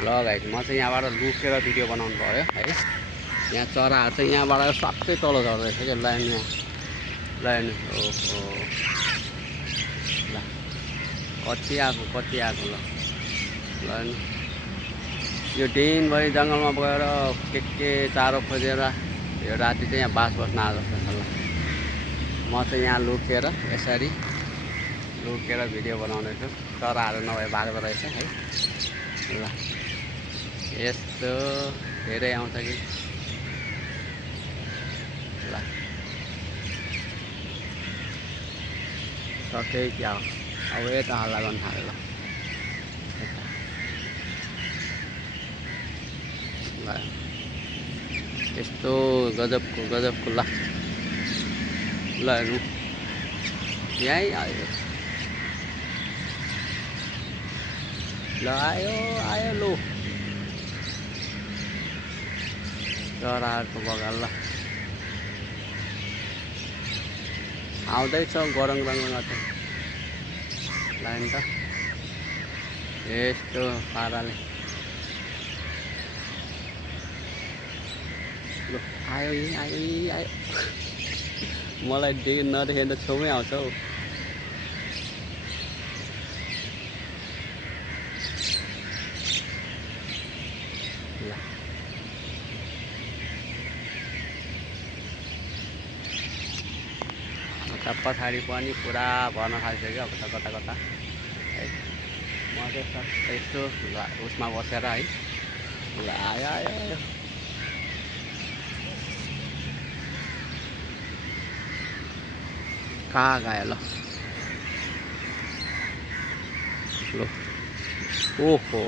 ल गाइस म चाहिँ यहाँबाट लुकेर भिडियो बनाउनु पर्यो है। यहाँ चराहरू चाहिँ यहाँबाट सबै तल झर्दैछ क्या लाइन यहाँ लाइन। ओहो ल कति आएको ल लाइन। यो दिनभरि जङ्गलमा गएर के चारो खोजेर यो राति चाहिँ यहाँ बास बस्न आएको जस्तो छ। ल म चाहिँ यहाँ लुकेर यसरी लुकेर भिडियो बनाउँदैछु। चराहरू नभए भाग्दो रहेछ है। ल यस्तो धेरै आउँछ कि ल सके क्या हो अब यता हल्ला गर्न थाल्यो। ल यस्तो गजबको ल हेर्नु यहीँ आयो ल आयो लु चराहरूको बगाल ल आउँदैछ गरङ रङ गर्छ लाइन त यस्तो पाराले ल आयो मलाई नदेखे त छेउमै आउँछ हौ। ल यता पछाडि पनि पुरा भर्न थालिसक्यो अब त कता है। म चाहिँ यस्तो उसमा बसेर है ल आयो कहाँ गयो ल ओहो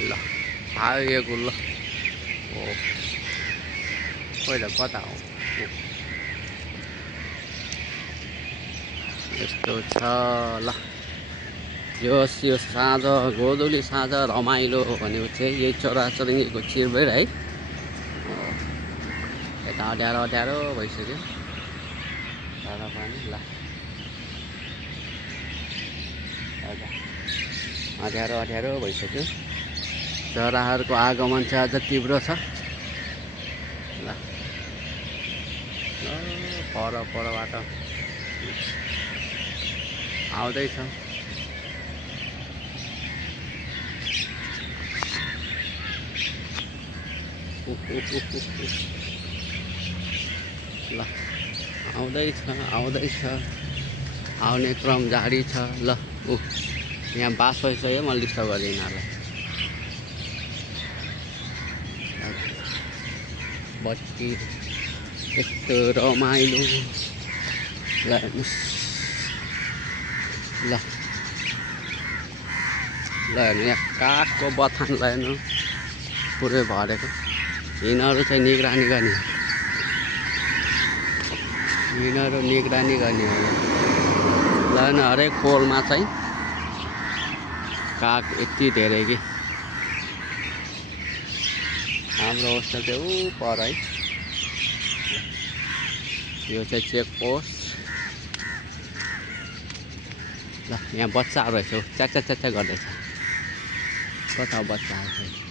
ल आयो ल ओ पहिला कता हो यस्तो छ ल। यो साँझ गोधुली साँझ रमाइलो भनेको चाहिँ यही चराचुरुङ्गीको चिरबिर है। यता अँध्यारो भइसक्यो तर पनि ल अँध्यारो भइसक्यो। चराहरूको आगमन चाहिँ अझ तीव्र छ ल परबाट आउँदैछ। ल आउँदैछ आउने क्रम जारी छ ल। यहाँ बास भइसक्यो मैले डिस्टर्ब गरेँ यिनीहरूलाई। बत्ती यस्तो रमाइलो ल हेर्नुहोस् ल हेर्नु यहाँ कागको बथान हेर्नु पुरै भरेको। यिनीहरू चाहिँ निगरानी गर्ने हो ल हेर्नु हरेक पोलमा चाहिँ काग यति धेरै कि हाम्रो होस्टेल चाहिँ ऊ पर है। यो चाहिँ चेक पोस्ट ल यहाँ बच्चाहरू रहेछ च्याचा गर्दैछ कता बच्चाहरू